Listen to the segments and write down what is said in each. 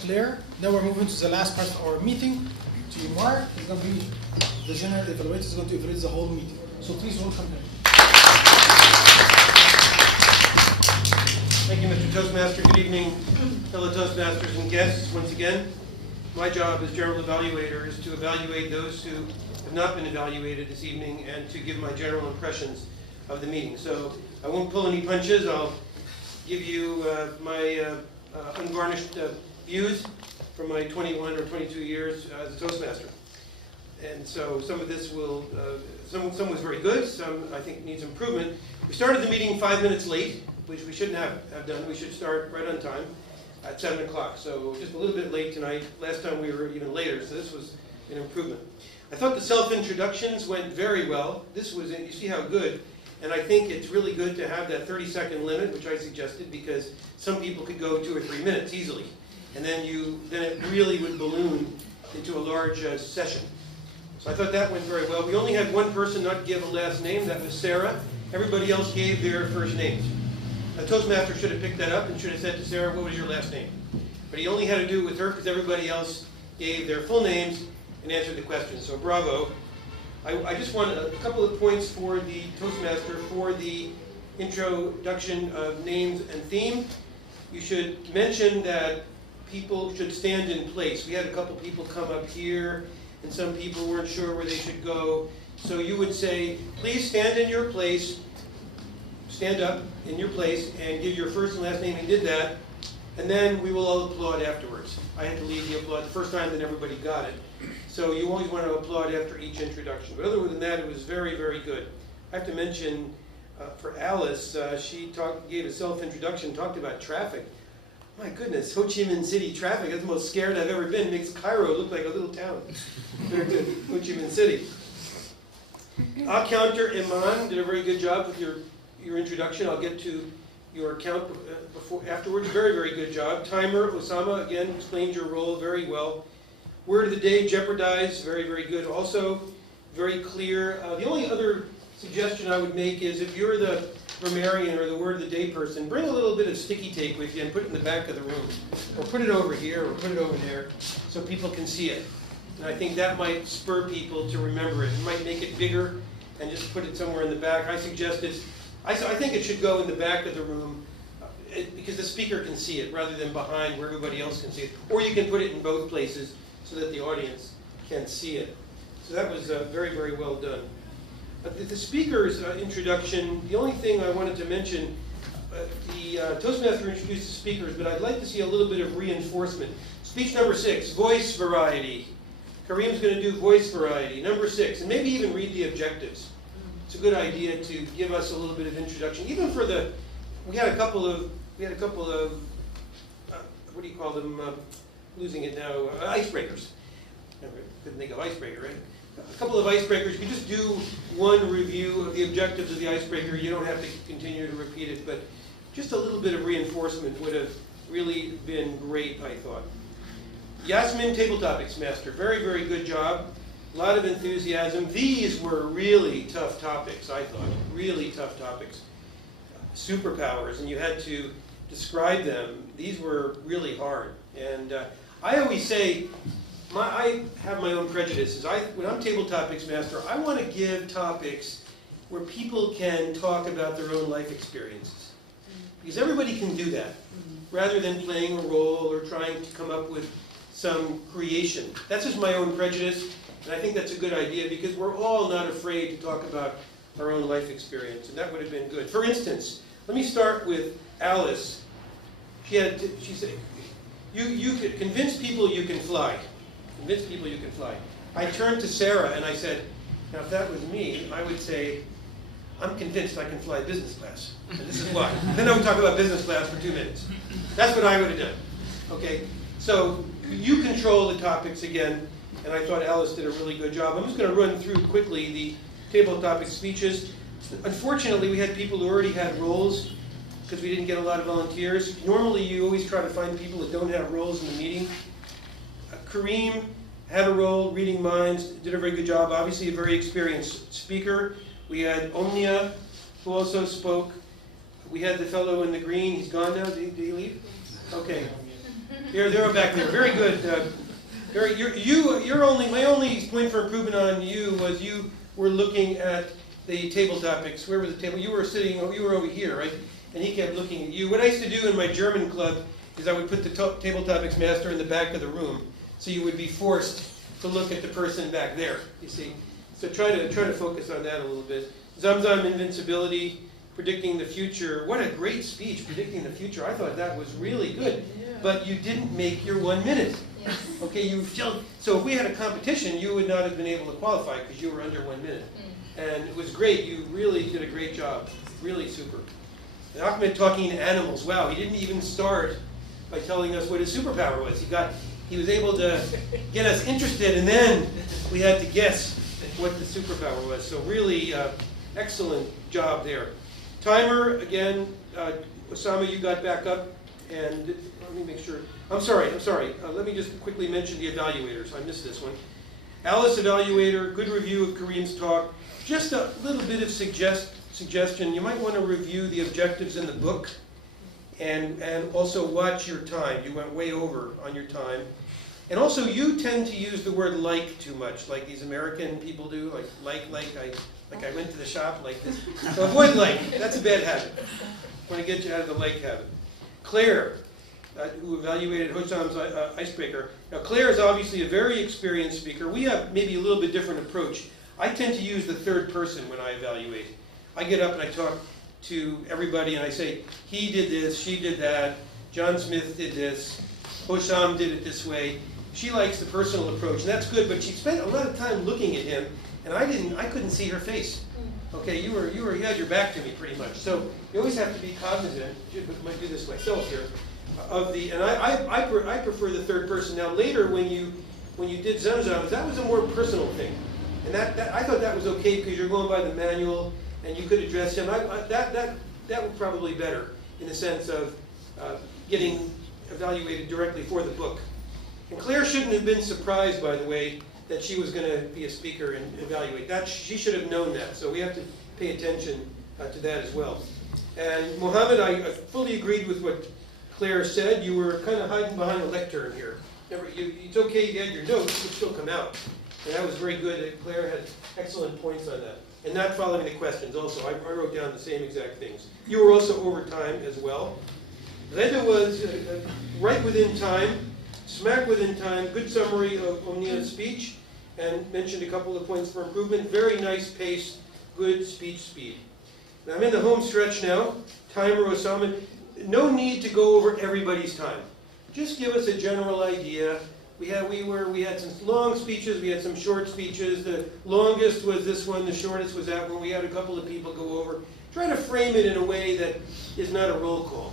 clear. Now we're moving to the last part of our meeting. To you, Marc, is going to be the general evaluator is going to evaluate the whole meeting. So please welcome him. Thank you, Mr. Toastmaster. Good evening, fellow Toastmasters and guests. Once again, my job as general evaluator is to evaluate those who have not been evaluated this evening and to give my general impressions of the meeting. So I won't pull any punches. I'll give you my unvarnished views from my 21 or 22 years as a Toastmaster. And so some of this will, some was very good, some I think needs improvement. We started the meeting 5 minutes late, which we shouldn't have done. We should start right on time at 7 o'clock. So just a little bit late tonight. Last time we were even later, so this was an improvement. I thought the self-introductions went very well. This was, you see how good. And I think it's really good to have that 30-second limit, which I suggested, because some people could go 2 or 3 minutes easily. And then it really would balloon into a large session. So I thought that went very well. We only had one person not give a last name. That was Sarah. Everybody else gave their first names. A Toastmaster should have picked that up and should have said to Sarah, what was your last name? But he only had to do it with her because everybody else gave their full names and answered the question. So bravo. I just want a couple of points for the Toastmaster for the introduction of names and theme. You should mention that people should stand in place. We had a couple people come up here, and some people weren't sure where they should go. So you would say, please stand in your place, stand up in your place, and give your first and last name. He did that, and then we will all applaud afterwards. I had to lead the applaud the first time, then everybody got it. So you always want to applaud after each introduction. But other than that, it was very, very good. I have to mention, for Alice, she gave a self-introduction, talked about traffic. My goodness, Ho Chi Minh City traffic, that's the most scared I've ever been. Makes Cairo look like a little town. Very good, Ho Chi Minh City. Counter Iman did a very good job with your introduction. I'll get to your account afterwards. Very, very good job. Timer, Osama, again, explained your role very well. Word of the day, jeopardize, very, very good. Also, very clear. The only other suggestion I would make is if you're the grammarian or the word of the day person, bring a little bit of sticky tape with you and put it in the back of the room. Or put it over here or put it over there so people can see it. And I think that might spur people to remember it. You might make it bigger and just put it somewhere in the back. I think it should go in the back of the room because the speaker can see it rather than behind where everybody else can see it. Or you can put it in both places so that the audience can see it. So that was very, very well done. The speaker's introduction, the only thing I wanted to mention, the Toastmaster introduced the speakers, but I'd like to see a little bit of reinforcement. Speech number 6, voice variety. Kareem's going to do voice variety. Number 6, and maybe even read the objectives. It's a good idea to give us a little bit of introduction. Even for we had a couple of, what do you call them, losing it now, icebreakers. Couldn't think of icebreaker, right? A couple of icebreakers. You can just do one review of the objectives of the icebreaker. You don't have to continue to repeat it, but just a little bit of reinforcement would have really been great, I thought. Yasmin, table topics master. Very, very good job. A lot of enthusiasm. These were really tough topics, I thought. Really tough topics. Superpowers, and you had to describe them. These were really hard. And I always say, I have my own prejudices. When I'm table topics master, I want to give topics where people can talk about their own life experiences. Because everybody can do that, rather than playing a role or trying to come up with some creation. That's just my own prejudice, and I think that's a good idea because we're all not afraid to talk about our own life experience, and that would have been good. For instance, let me start with Alice. She said, you could convince people you can fly. Convince people you can fly. I turned to Sarah and I said, now if that was me, I would say, I'm convinced I can fly business class. And this is why. Then I would talk about business class for 2 minutes. That's what I would have done. Okay? So you control the topics again, and I thought Alice did a really good job. I'm just going to run through quickly the table topic speeches. Unfortunately, we had people who already had roles because we didn't get a lot of volunteers. Normally, you always try to find people that don't have roles in the meeting. Kareem had a role, reading minds, did a very good job. Obviously a very experienced speaker. We had Omnia, who also spoke. We had the fellow in the green. He's gone now. Did he leave? Okay. They're back there. Very good. My only point for improvement on you was you were looking at the table topics. Where was the table? You were over here, right? And he kept looking at you. What I used to do in my German club is I would put the table topics master in the back of the room, so you would be forced to look at the person back there. You see, so try to focus on that a little bit. Zamzam invincibility, predicting the future. What a great speech, predicting the future. I thought that was really good. But you didn't make your 1 minute. Yes. Okay, so if we had a competition, you would not have been able to qualify because you were under 1 minute. And it was great. You really did a great job. Really super. And Ahmed talking to animals. Wow, he didn't even start by telling us what his superpower was. He was able to get us interested, and then we had to guess what the superpower was. So really excellent job there. Timer, again, Osama, you got back up, and let me make sure. I'm sorry. Let me just quickly mention the evaluators. I missed this one. Alice evaluator, good review of Kareem's talk. Just a little bit of suggestion. You might want to review the objectives in the book, and also watch your time. You went way over on your time. And also, you tend to use the word like too much, like these American people do, like I went to the shop like this. So avoid like. That's a bad habit. I want to get you out of the like habit. Claire, who evaluated Hossam's icebreaker. Now, Claire is obviously a very experienced speaker. We have maybe a little bit different approach. I tend to use the third person when I evaluate. I get up and I talk to everybody and I say, he did this, she did that, John Smith did this, Hossam did it this way. She likes the personal approach, and that's good, but she spent a lot of time looking at him, and I couldn't see her face. Okay, you had your back to me pretty much. So you always have to be cognizant, I might do this myself here, and I prefer the third person. Now later when you did Zamzam, that was a more personal thing. And that I thought that was okay because you're going by the manual and you could address him. That would probably be better in the sense of getting evaluated directly for the book. And Claire shouldn't have been surprised, by the way, that she was going to be a speaker and evaluate. She should have known that. So we have to pay attention to that as well. And Mohammed, I fully agreed with what Claire said. You were kind of hiding behind a lectern here. It's okay you had your notes, but still come out. And that was very good. Claire had excellent points on that. And not following the questions also. I wrote down the same exact things. You were also over time as well. Reda was right within time, smack within time, good summary of Omnia's speech, and mentioned a couple of points for improvement. Very nice pace, good speech speed. Now I'm in the home stretch now. Timer, Osama. No need to go over everybody's time. Just give us a general idea. We had some long speeches, we had some short speeches. The longest was this one, the shortest was that one. We had a couple of people go over. Try to frame it in a way that is not a roll call.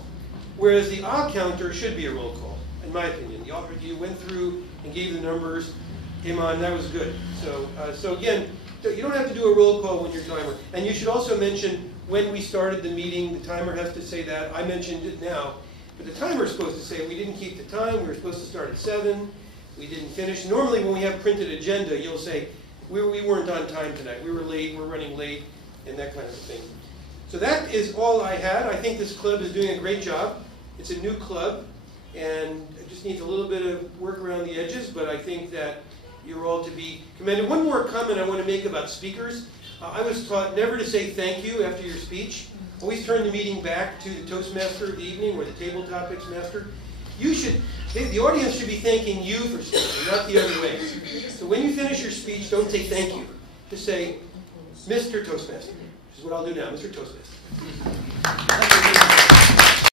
Whereas the counter should be a roll call, in my opinion. You went through and gave the numbers, came on, that was good. So again, you don't have to do a roll call when you're timer. And you should also mention when we started the meeting, the timer has to say that. I mentioned it now. But the timer is supposed to say we didn't keep the time, we were supposed to start at 7. We didn't finish. Normally when we have printed agenda, you'll say, we weren't on time tonight. We were late, we're running late, and that kind of thing. So that is all I had. I think this club is doing a great job. It's a new club, and it just needs a little bit of work around the edges, but I think that you're all to be commended. One more comment I want to make about speakers. I was taught never to say thank you after your speech. Always turn the meeting back to the Toastmaster of the evening or the table topics master. The audience should be thanking you for speaking, not the other way. So when you finish your speech, don't say thank you. Just say, Mr. Toastmaster, which is what I'll do now, Mr. Toastmaster.